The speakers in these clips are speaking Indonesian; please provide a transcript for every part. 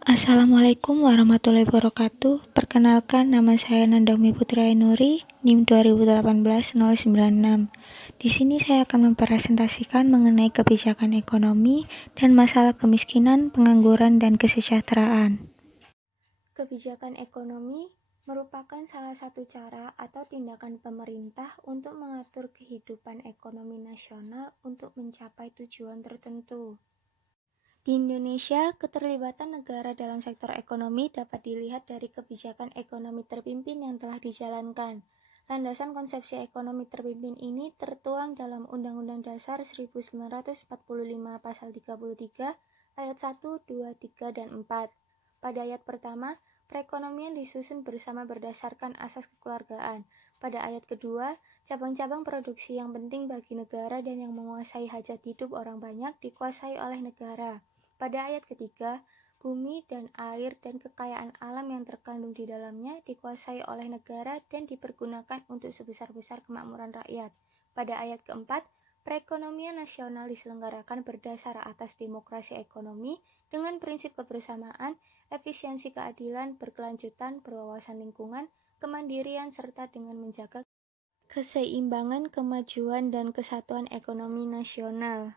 Assalamualaikum warahmatullahi wabarakatuh. Perkenalkan, nama saya Nandaumi Putri Ainuri, NIM 2018-096. Di sini saya akan mempresentasikan mengenai kebijakan ekonomi dan masalah kemiskinan, pengangguran, dan kesejahteraan. Kebijakan ekonomi merupakan salah satu cara atau tindakan pemerintah untuk mengatur kehidupan ekonomi nasional untuk mencapai tujuan tertentu. Di Indonesia, keterlibatan negara dalam sektor ekonomi dapat dilihat dari kebijakan ekonomi terpimpin yang telah dijalankan. Landasan konsepsi ekonomi terpimpin ini tertuang dalam Undang-Undang Dasar 1945 Pasal 33, ayat 1, 2, 3, dan 4. Pada ayat pertama, perekonomian disusun bersama berdasarkan asas kekeluargaan. Pada ayat kedua, cabang-cabang produksi yang penting bagi negara dan yang menguasai hajat hidup orang banyak dikuasai oleh negara. Pada ayat ketiga, bumi dan air dan kekayaan alam yang terkandung di dalamnya dikuasai oleh negara dan dipergunakan untuk sebesar-besar kemakmuran rakyat. Pada ayat keempat, perekonomian nasional diselenggarakan berdasar atas demokrasi ekonomi dengan prinsip kebersamaan, efisiensi keadilan, berkelanjutan, berwawasan lingkungan, kemandirian, serta dengan menjaga keseimbangan, kemajuan, dan kesatuan ekonomi nasional.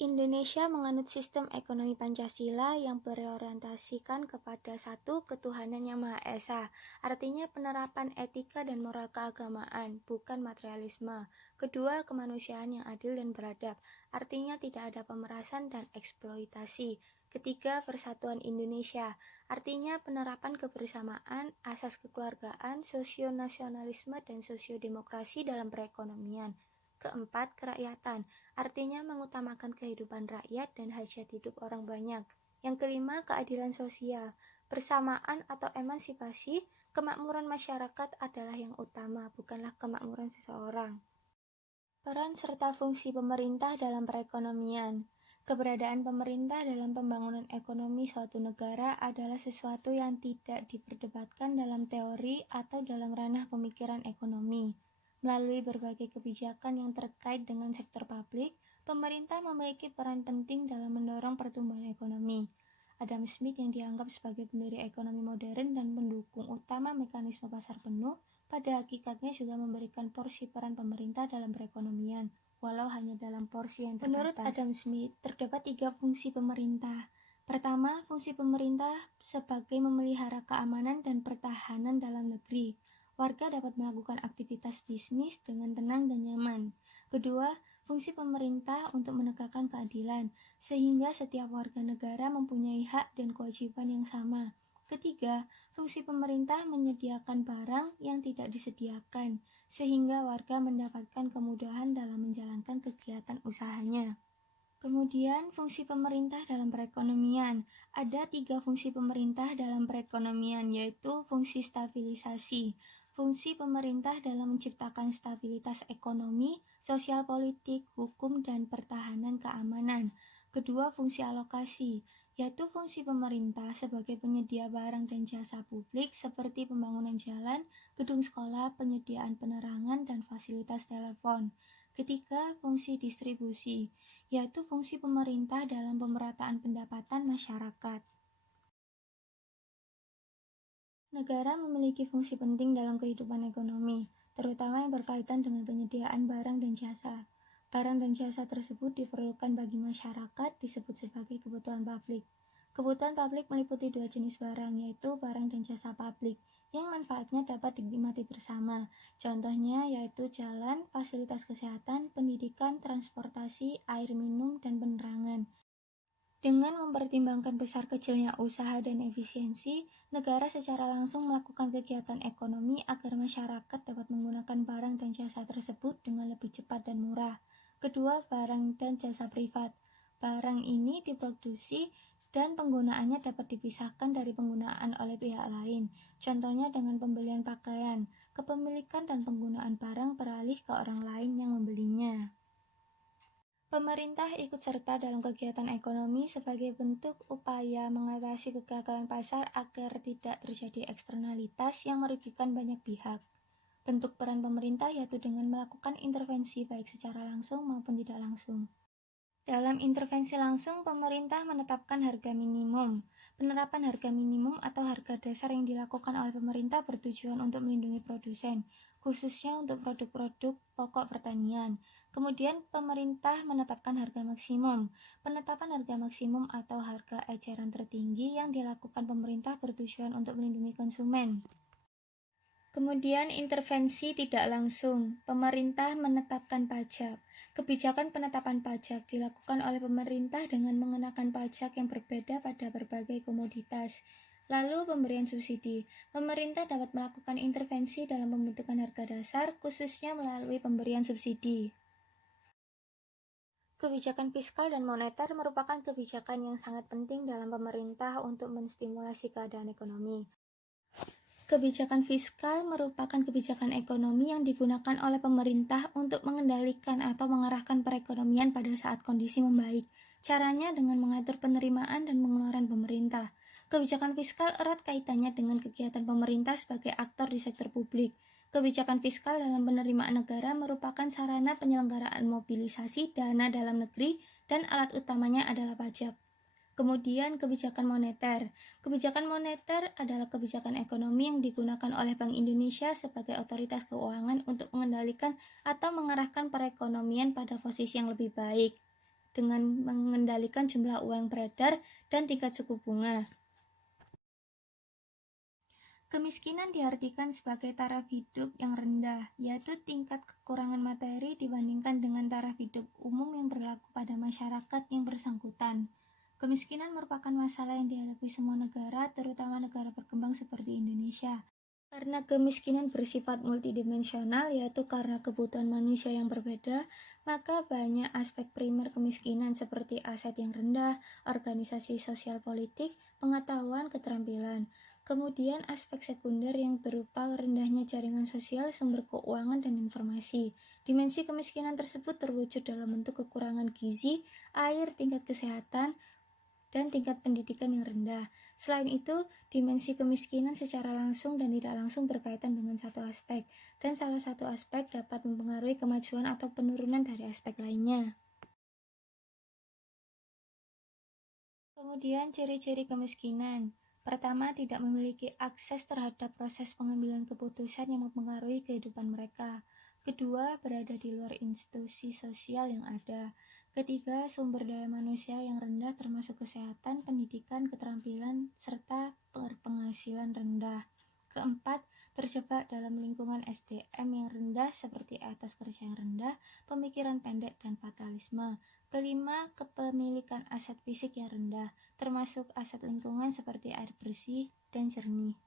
Indonesia menganut sistem ekonomi Pancasila yang berorientasikan kepada satu, ketuhanan yang Maha Esa, artinya penerapan etika dan moral keagamaan, bukan materialisme. Kedua, kemanusiaan yang adil dan beradab, artinya tidak ada pemerasan dan eksploitasi. Ketiga, persatuan Indonesia, artinya penerapan kebersamaan, asas kekeluargaan, sosionasionalisme, dan sosiodemokrasi dalam perekonomian. Keempat, kerakyatan, artinya mengutamakan kehidupan rakyat dan hajat hidup orang banyak. Yang kelima, keadilan sosial, persamaan atau emansipasi, kemakmuran masyarakat adalah yang utama, bukanlah kemakmuran seseorang. Peran serta fungsi pemerintah dalam perekonomian. Keberadaan pemerintah dalam pembangunan ekonomi suatu negara adalah sesuatu yang tidak diperdebatkan dalam teori atau dalam ranah pemikiran ekonomi. Melalui berbagai kebijakan yang terkait dengan sektor publik, pemerintah memiliki peran penting dalam mendorong pertumbuhan ekonomi. Adam Smith yang dianggap sebagai pendiri ekonomi modern dan pendukung utama mekanisme pasar penuh, pada hakikatnya juga memberikan porsi peran pemerintah dalam perekonomian, walau hanya dalam porsi yang terbatas. Menurut Adam Smith, terdapat 3 fungsi pemerintah. Pertama, fungsi pemerintah sebagai memelihara keamanan dan pertahanan dalam negeri. Warga dapat melakukan aktivitas bisnis dengan tenang dan nyaman. Kedua, fungsi pemerintah untuk menegakkan keadilan, sehingga setiap warga negara mempunyai hak dan kewajiban yang sama. Ketiga, fungsi pemerintah menyediakan barang yang tidak disediakan, sehingga warga mendapatkan kemudahan dalam menjalankan kegiatan usahanya. Kemudian, fungsi pemerintah dalam perekonomian. Ada 3 fungsi pemerintah dalam perekonomian, yaitu fungsi stabilisasi, fungsi pemerintah dalam menciptakan stabilitas ekonomi, sosial politik, hukum, dan pertahanan keamanan. Kedua, fungsi alokasi, yaitu fungsi pemerintah sebagai penyedia barang dan jasa publik seperti pembangunan jalan, gedung sekolah, penyediaan penerangan, dan fasilitas telepon. Ketiga, fungsi distribusi, yaitu fungsi pemerintah dalam pemerataan pendapatan masyarakat. Negara memiliki fungsi penting dalam kehidupan ekonomi, terutama yang berkaitan dengan penyediaan barang dan jasa. Barang dan jasa tersebut diperlukan bagi masyarakat disebut sebagai kebutuhan publik. Kebutuhan publik meliputi 2 jenis barang, yaitu barang dan jasa publik, yang manfaatnya dapat dinikmati bersama. Contohnya yaitu jalan, fasilitas kesehatan, pendidikan, transportasi, air minum, dan penerangan. Dengan mempertimbangkan besar kecilnya usaha dan efisiensi, negara secara langsung melakukan kegiatan ekonomi agar masyarakat dapat menggunakan barang dan jasa tersebut dengan lebih cepat dan murah. Kedua, barang dan jasa privat. Barang ini diproduksi dan penggunaannya dapat dipisahkan dari penggunaan oleh pihak lain. Contohnya dengan pembelian pakaian, kepemilikan dan penggunaan barang beralih ke orang lain yang membelinya. Pemerintah ikut serta dalam kegiatan ekonomi sebagai bentuk upaya mengatasi kegagalan pasar agar tidak terjadi eksternalitas yang merugikan banyak pihak. Bentuk peran pemerintah yaitu dengan melakukan intervensi baik secara langsung maupun tidak langsung. Dalam intervensi langsung, pemerintah menetapkan harga minimum. Penerapan harga minimum atau harga dasar yang dilakukan oleh pemerintah bertujuan untuk melindungi produsen, khususnya untuk produk-produk pokok pertanian. Kemudian, pemerintah menetapkan harga maksimum. Penetapan harga maksimum atau harga eceran tertinggi yang dilakukan pemerintah bertujuan untuk melindungi konsumen. Kemudian intervensi tidak langsung, pemerintah menetapkan pajak. Kebijakan penetapan pajak dilakukan oleh pemerintah dengan mengenakan pajak yang berbeda pada berbagai komoditas. Lalu pemberian subsidi. Pemerintah dapat melakukan intervensi dalam pembentukan harga dasar, khususnya melalui pemberian subsidi. Kebijakan fiskal dan moneter merupakan kebijakan yang sangat penting dalam pemerintah untuk menstimulasi keadaan ekonomi. Kebijakan fiskal merupakan kebijakan ekonomi yang digunakan oleh pemerintah untuk mengendalikan atau mengarahkan perekonomian pada saat kondisi membaik. Caranya dengan mengatur penerimaan dan pengeluaran pemerintah. Kebijakan fiskal erat kaitannya dengan kegiatan pemerintah sebagai aktor di sektor publik. Kebijakan fiskal dalam penerimaan negara merupakan sarana penyelenggaraan mobilisasi dana dalam negeri dan alat utamanya adalah pajak. Kemudian kebijakan moneter. Kebijakan moneter adalah kebijakan ekonomi yang digunakan oleh Bank Indonesia sebagai otoritas keuangan untuk mengendalikan atau mengarahkan perekonomian pada posisi yang lebih baik dengan mengendalikan jumlah uang beredar dan tingkat suku bunga. Kemiskinan diartikan sebagai taraf hidup yang rendah, yaitu tingkat kekurangan materi dibandingkan dengan taraf hidup umum yang berlaku pada masyarakat yang bersangkutan. Kemiskinan merupakan masalah yang dihadapi semua negara, terutama negara berkembang seperti Indonesia. Karena kemiskinan bersifat multidimensional, yaitu karena kebutuhan manusia yang berbeda, maka banyak aspek primer kemiskinan seperti aset yang rendah, organisasi sosial politik, pengetahuan, keterampilan. Kemudian aspek sekunder yang berupa rendahnya jaringan sosial, sumber keuangan, dan informasi. Dimensi kemiskinan tersebut terwujud dalam bentuk kekurangan gizi, air, tingkat kesehatan, dan tingkat pendidikan yang rendah. Selain itu, dimensi kemiskinan secara langsung dan tidak langsung berkaitan dengan satu aspek, dan salah satu aspek dapat mempengaruhi kemajuan atau penurunan dari aspek lainnya. Kemudian, ciri-ciri kemiskinan. Pertama, tidak memiliki akses terhadap proses pengambilan keputusan yang mempengaruhi kehidupan mereka. Kedua, berada di luar institusi sosial yang ada. Ketiga, sumber daya manusia yang rendah termasuk kesehatan, pendidikan, keterampilan, serta penghasilan rendah. Keempat, terjebak dalam lingkungan SDM yang rendah seperti etos kerja yang rendah, pemikiran pendek, dan fatalisme. Kelima, kepemilikan aset fisik yang rendah, termasuk aset lingkungan seperti air bersih dan jernih.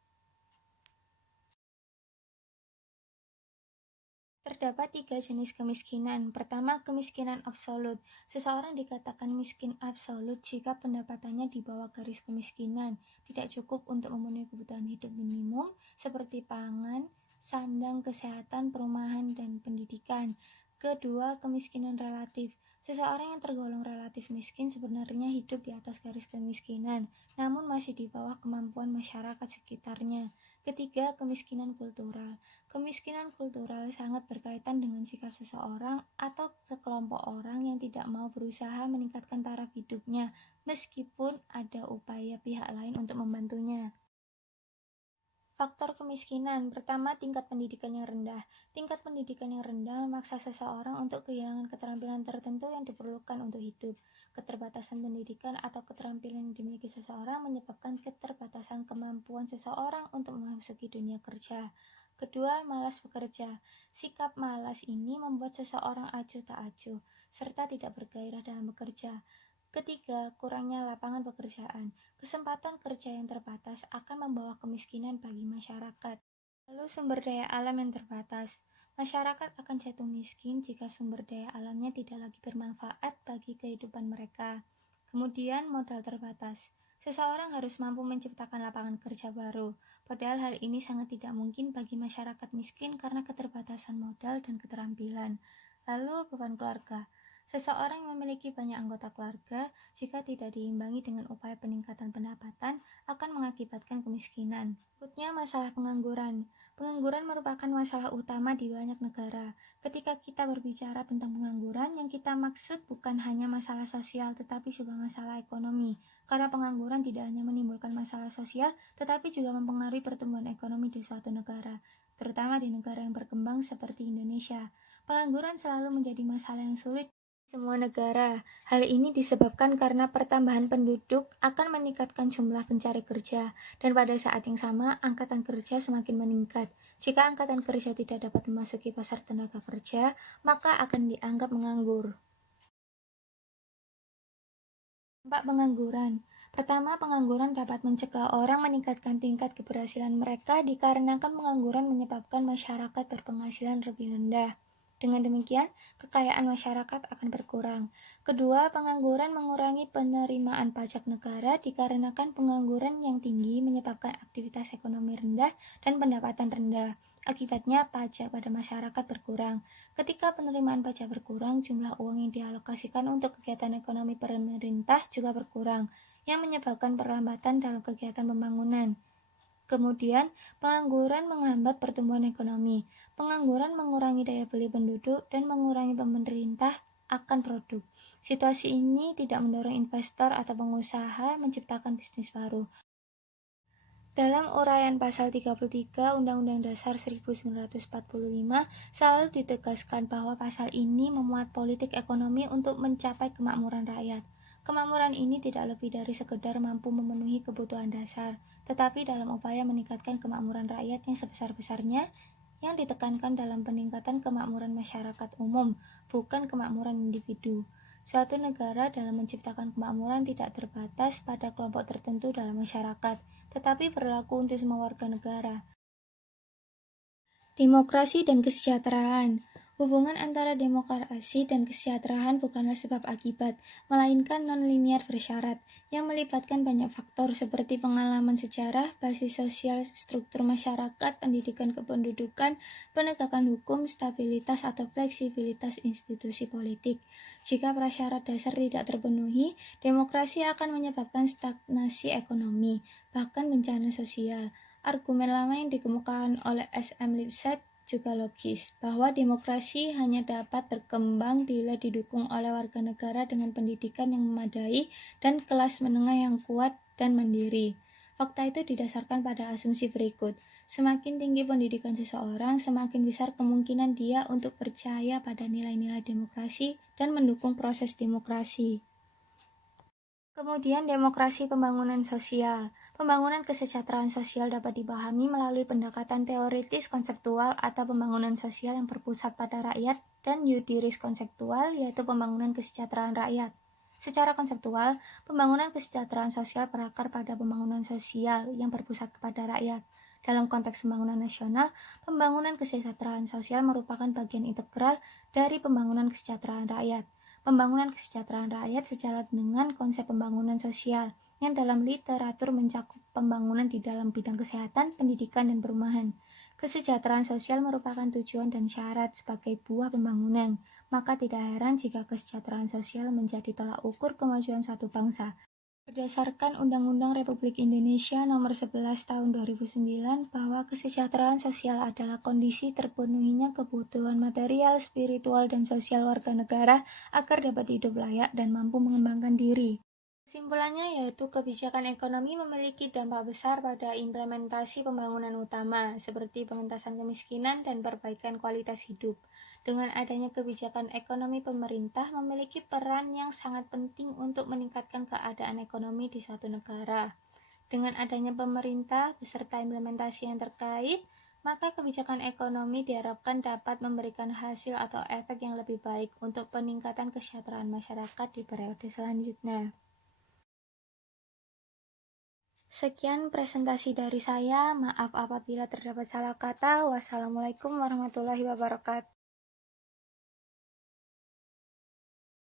Terdapat 3 jenis kemiskinan. Pertama, kemiskinan absolut. Seseorang dikatakan miskin absolut jika pendapatannya di bawah garis kemiskinan, tidak cukup untuk memenuhi kebutuhan hidup minimum seperti pangan, sandang, kesehatan, perumahan, dan pendidikan. Kedua, kemiskinan relatif. Seseorang yang tergolong relatif miskin sebenarnya hidup di atas garis kemiskinan, namun masih di bawah kemampuan masyarakat sekitarnya. Ketiga, kemiskinan kultural. Kemiskinan kultural sangat berkaitan dengan sikap seseorang atau sekelompok orang yang tidak mau berusaha meningkatkan taraf hidupnya, meskipun ada upaya pihak lain untuk membantunya. Faktor kemiskinan. Pertama, tingkat pendidikan yang rendah. Tingkat pendidikan yang rendah memaksa seseorang untuk kehilangan keterampilan tertentu yang diperlukan untuk hidup. Keterbatasan pendidikan atau keterampilan yang dimiliki seseorang menyebabkan keterbatasan kemampuan seseorang untuk memasuki dunia kerja. Kedua, malas bekerja. Sikap malas ini membuat seseorang acuh tak acuh, serta tidak bergairah dalam bekerja. Ketiga, kurangnya lapangan pekerjaan. Kesempatan kerja yang terbatas akan membawa kemiskinan bagi masyarakat. Lalu sumber daya alam yang terbatas. Masyarakat akan jatuh miskin jika sumber daya alamnya tidak lagi bermanfaat bagi kehidupan mereka. Kemudian modal terbatas. Seseorang harus mampu menciptakan lapangan kerja baru, padahal hal ini sangat tidak mungkin bagi masyarakat miskin karena keterbatasan modal dan keterampilan. Lalu beban keluarga. Seseorang yang memiliki banyak anggota keluarga, jika tidak diimbangi dengan upaya peningkatan pendapatan, akan mengakibatkan kemiskinan. Berikutnya, masalah pengangguran. Pengangguran merupakan masalah utama di banyak negara. Ketika kita berbicara tentang pengangguran, yang kita maksud bukan hanya masalah sosial, tetapi juga masalah ekonomi. Karena pengangguran tidak hanya menimbulkan masalah sosial, tetapi juga mempengaruhi pertumbuhan ekonomi di suatu negara, terutama di negara yang berkembang seperti Indonesia. Pengangguran selalu menjadi masalah yang sulit semua negara. Hal ini disebabkan karena pertambahan penduduk akan meningkatkan jumlah pencari kerja, dan pada saat yang sama, angkatan kerja semakin meningkat. Jika angkatan kerja tidak dapat memasuki pasar tenaga kerja, maka akan dianggap menganggur. Dampak pengangguran. Pertama, pengangguran dapat mencegah orang meningkatkan tingkat keberhasilan mereka dikarenakan pengangguran menyebabkan masyarakat berpenghasilan lebih rendah. Dengan demikian, kekayaan masyarakat akan berkurang. Kedua, pengangguran mengurangi penerimaan pajak negara dikarenakan pengangguran yang tinggi menyebabkan aktivitas ekonomi rendah dan pendapatan rendah. Akibatnya, pajak pada masyarakat berkurang. Ketika penerimaan pajak berkurang, jumlah uang yang dialokasikan untuk kegiatan ekonomi pemerintah juga berkurang, yang menyebabkan perlambatan dalam kegiatan pembangunan. Kemudian, pengangguran menghambat pertumbuhan ekonomi. Pengangguran mengurangi daya beli penduduk dan mengurangi pemerintah akan produk. Situasi ini tidak mendorong investor atau pengusaha menciptakan bisnis baru. Dalam uraian pasal 33 Undang-Undang Dasar 1945 selalu ditegaskan bahwa pasal ini memuat politik ekonomi untuk mencapai kemakmuran rakyat. Kemakmuran ini tidak lebih dari sekedar mampu memenuhi kebutuhan dasar, tetapi dalam upaya meningkatkan kemakmuran rakyat yang sebesar-besarnya, yang ditekankan dalam peningkatan kemakmuran masyarakat umum, bukan kemakmuran individu. Suatu negara dalam menciptakan kemakmuran tidak terbatas pada kelompok tertentu dalam masyarakat, tetapi berlaku untuk semua warga negara. Demokrasi dan kesejahteraan. Hubungan antara demokrasi dan kesejahteraan bukanlah sebab akibat, melainkan non-linier bersyarat, yang melibatkan banyak faktor seperti pengalaman sejarah, basis sosial, struktur masyarakat, pendidikan kependudukan, penegakan hukum, stabilitas atau fleksibilitas institusi politik. Jika prasyarat dasar tidak terpenuhi, demokrasi akan menyebabkan stagnasi ekonomi, bahkan bencana sosial. Argumen lama yang dikemukakan oleh S.M. Lipset juga logis, bahwa demokrasi hanya dapat berkembang bila didukung oleh warga negara dengan pendidikan yang memadai dan kelas menengah yang kuat dan mandiri. Fakta itu didasarkan pada asumsi berikut. Semakin tinggi pendidikan seseorang, semakin besar kemungkinan dia untuk percaya pada nilai-nilai demokrasi dan mendukung proses demokrasi. Kemudian demokrasi pembangunan sosial. Pembangunan kesejahteraan sosial dapat dipahami melalui pendekatan teoritis konseptual atau pembangunan sosial yang berpusat pada rakyat dan yudiris konseptual yaitu pembangunan kesejahteraan rakyat. Secara konseptual, pembangunan kesejahteraan sosial berakar pada pembangunan sosial yang berpusat kepada rakyat. Dalam konteks pembangunan nasional, pembangunan kesejahteraan sosial merupakan bagian integral dari pembangunan kesejahteraan rakyat. Pembangunan kesejahteraan rakyat sejalan dengan konsep pembangunan sosial yang dalam literatur mencakup pembangunan di dalam bidang kesehatan, pendidikan, dan perumahan. Kesejahteraan sosial merupakan tujuan dan syarat sebagai buah pembangunan, maka tidak heran jika kesejahteraan sosial menjadi tolak ukur kemajuan suatu bangsa. Berdasarkan Undang-Undang Republik Indonesia Nomor 11 Tahun 2009 bahwa kesejahteraan sosial adalah kondisi terpenuhinya kebutuhan material, spiritual, dan sosial warga negara agar dapat hidup layak dan mampu mengembangkan diri. Kesimpulannya yaitu kebijakan ekonomi memiliki dampak besar pada implementasi pembangunan utama, seperti pengentasan kemiskinan dan perbaikan kualitas hidup. Dengan adanya kebijakan ekonomi, pemerintah memiliki peran yang sangat penting untuk meningkatkan keadaan ekonomi di suatu negara. Dengan adanya pemerintah beserta implementasi yang terkait, maka kebijakan ekonomi diharapkan dapat memberikan hasil atau efek yang lebih baik untuk peningkatan kesejahteraan masyarakat di periode selanjutnya. Sekian presentasi dari saya. Maaf apabila terdapat salah kata. Wassalamualaikum warahmatullahi wabarakatuh.